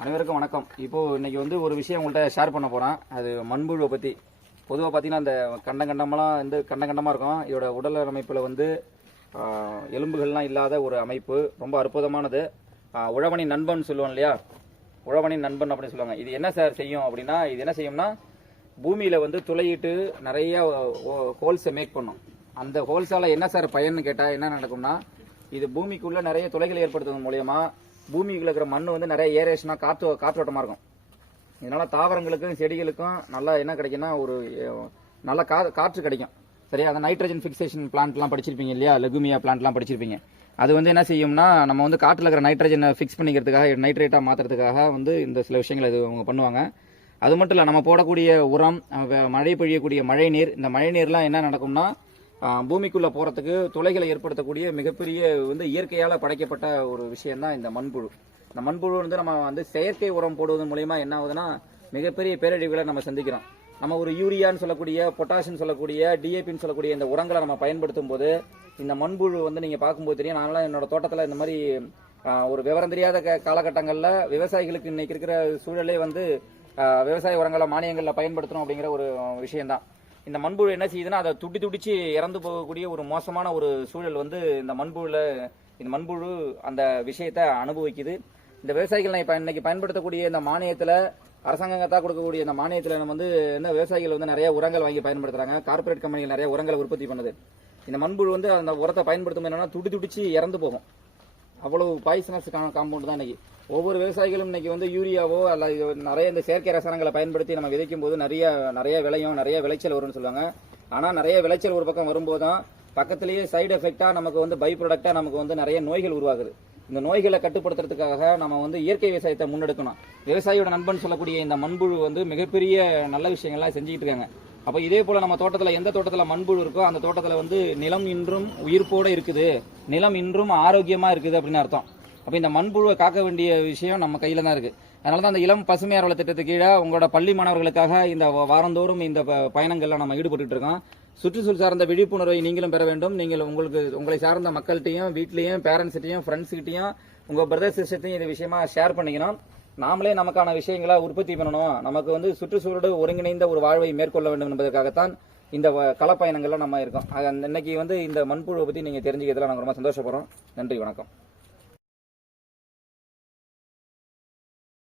அனைவருக்கும் வணக்கம். இப்போ இன்னைக்கு வந்து ஒரு விஷயம் உங்கள்கிட்ட ஷேர் பண்ண போறேன். அது மண்புழுவை பத்தி. பொதுவாக பார்த்தீங்கன்னா இந்த கண்டமெல்லாம் வந்து கண்டமாக இருக்கும். இதோட உடல் அமைப்பில் வந்து எலும்புகள்லாம் இல்லாத ஒரு அமைப்பு, ரொம்ப அற்புதமானது. உழவனின் நண்பன் சொல்லுவோம் இல்லையா, உழவனின் நண்பன் அப்படின்னு சொல்லுவாங்க. இது என்ன சார் செய்யும் அப்படின்னா, இது என்ன செய்யும்னா பூமியில வந்து துளையிட்டு நிறைய ஹோல்ஸை மேக் பண்ணும். அந்த ஹோல்ஸால என்ன சார் பயன்னு கேட்டால் என்ன நடக்கும்னா, இது பூமிக்குள்ள நிறைய துளைகளை ஏற்படுத்துவதன் மூலயமா பூமிக்குள்ள இருக்கிற மண் வந்து நிறைய ஏரேஷனா காற்றோட்டமா இருக்கும். இதனால தாவரங்களுக்கும் செடிகளுக்கும் நல்லா என்ன கிடைக்கும்னா ஒரு நல்ல காற்று கிடைக்கும். சரியா? அந்த நைட்ரஜன் ஃபிக்சேஷன் பிளான்ட்லாம் படிச்சிருப்பீங்க இல்லையா, லெகுமியா பிளான்ட்லாம் படிச்சிருப்பீங்க. அது வந்து என்ன செய்யும்னா, நம்ம வந்து காற்றில் இருக்கிற நைட்ரஜனை ஃபிக்ஸ் பண்ணிக்கிறதுக்காக, நைட்ரேட்டாக மாற்றுறதுக்காக வந்து இந்த சில விஷயங்கள் இது அவங்க பண்ணுவாங்க. அது மட்டும் இல்லை, நம்ம போடக்கூடிய உரம், மழை பொழியக்கூடிய மழை நீர், இந்த மழை நீர்லாம் என்ன நடக்கும்னா பூமிக்குள்ள போறதுக்கு துளைகளை ஏற்படுத்தக்கூடிய மிகப்பெரிய வந்து இயற்கையால படைக்கப்பட்ட ஒரு விஷயம் தான் இந்த மண்புழு. இந்த மண்புழு வந்து நம்ம வந்து செயற்கை உரம் போடுவதன் மூலயமா என்ன ஆகுதுன்னா மிகப்பெரிய பேரழிவுகளை நம்ம சந்திக்கிறோம். நம்ம ஒரு யூரியான்னு சொல்லக்கூடிய, பொட்டாசியம் சொல்லக்கூடிய, டிஏபின்னு சொல்லக்கூடிய இந்த உரங்களை நம்ம பயன்படுத்தும் போது இந்த மண்புழு வந்து நீங்க பார்க்கும்போது தெரியும். நான்லாம் என்னோட தோட்டத்தில் இந்த மாதிரி ஒரு விவரம் தெரியாத காலகட்டங்களில் விவசாயிகளுக்கு இன்னைக்கு இருக்கிற சூழலே வந்து விவசாய உரங்களை மானியங்களில் பயன்படுத்தணும் அப்படிங்கிற ஒரு விஷயம்தான். இந்த மண்புழு என்ன செய்யுதுன்னா அதை துடிச்சு இறந்து போகக்கூடிய ஒரு மோசமான ஒரு சூழல் வந்து இந்த மண்புழு அந்த விஷயத்தை அனுபவிக்குது. இந்த விவசாயிகள் இன்னைக்கு பயன்படுத்தக்கூடிய இந்த மானியத்தில், அரசாங்கத்தா கொடுக்கக்கூடிய இந்த மானியத்தில் நம்ம வந்து என்ன விவசாயிகள் வந்து நிறைய உரங்கள் வாங்கி பயன்படுத்துறாங்க. கார்பரேட் கம்பெனிகள் நிறைய உரங்களை உற்பத்தி பண்ணுது. இந்த மண்புழு வந்து அந்த உரத்தை பயன்படுத்தும் என்னன்னா துடிச்சு இறந்து போகும். அவ்வளவு பாய்சனஸ் காம்பவுண்ட் தான் இன்னைக்கு. ஒவ்வொரு விவசாயிகளும் இன்னைக்கு வந்து யூரியாவோ அல்ல நிறைய இந்த செயற்கை ரசாயனங்களை பயன்படுத்தி நம்ம விதைக்கும் போது நிறைய விளையும், நிறைய விளைச்சல் வரும்னு சொல்லுவாங்க. ஆனா நிறைய விளைச்சல் ஒரு பக்கம் வரும்போதுதான் பக்கத்திலேயே சைடு எஃபெக்டா நமக்கு வந்து பை ப்ராடக்டா நமக்கு வந்து நிறைய நோய்கள் உருவாகுது. இந்த நோய்களை கட்டுப்படுத்துறதுக்காக நம்ம வந்து இயற்கை விவசாயத்தை முன்னெடுக்கணும். விவசாயியோட நண்பன் சொல்லக்கூடிய இந்த மண்புழு வந்து மிகப்பெரிய நல்ல விஷயங்கள்லாம் செஞ்சுக்கிட்டு இருக்காங்க. அப்ப இதே போல நம்ம தோட்டத்தில் எந்த தோட்டத்தில் மண்புழு இருக்கோ அந்த தோட்டத்தில் வந்து நிலம் இன்றும் உயிர்ப்போட இருக்குது, நிலம் இன்றும் ஆரோக்கியமா இருக்குது அப்படின்னு அர்த்தம். அப்ப இந்த மண்புழுவை காக்க வேண்டிய விஷயம் நம்ம கையில தான் இருக்கு. அதனாலதான் அந்த இளம் பசுமையார் வள திட்டத்துக்கு கீழே உங்களோட பள்ளி மாணவர்களுக்காக இந்த வாரந்தோறும் இந்த பயணங்கள்ல நம்ம ஈடுபட்டு இருக்கோம். சுற்றுச்சூழல் சார்ந்த விழிப்புணர்வை நீங்களும் பெற வேண்டும். நீங்கள் உங்களை சார்ந்த மக்கள்கிட்டையும், வீட்லயும், பேரண்ட்ஸ்கிட்டையும், ஃப்ரெண்ட்ஸ்கிட்டையும், உங்க பிரதர் சிஸ்டர்ட்டையும் இந்த விஷயமா ஷேர் பண்ணிக்கணும். நாமளே நமக்கான விஷயங்களை உற்பத்தி பண்ணணும். நமக்கு வந்து சுற்றுச்சூழலோடு ஒருங்கிணைந்த ஒரு வாழ்வை மேற்கொள்ள வேண்டும் என்பதற்காகத்தான் இந்த களப்பயணங்கள்ல நம்ம இருக்கோம். இன்னைக்கு வந்து இந்த மண்புழுவை பத்தி நீங்க தெரிஞ்சுக்கிறதுல நாங்கள் ரொம்ப சந்தோஷப்படுறோம். நன்றி, வணக்கம்.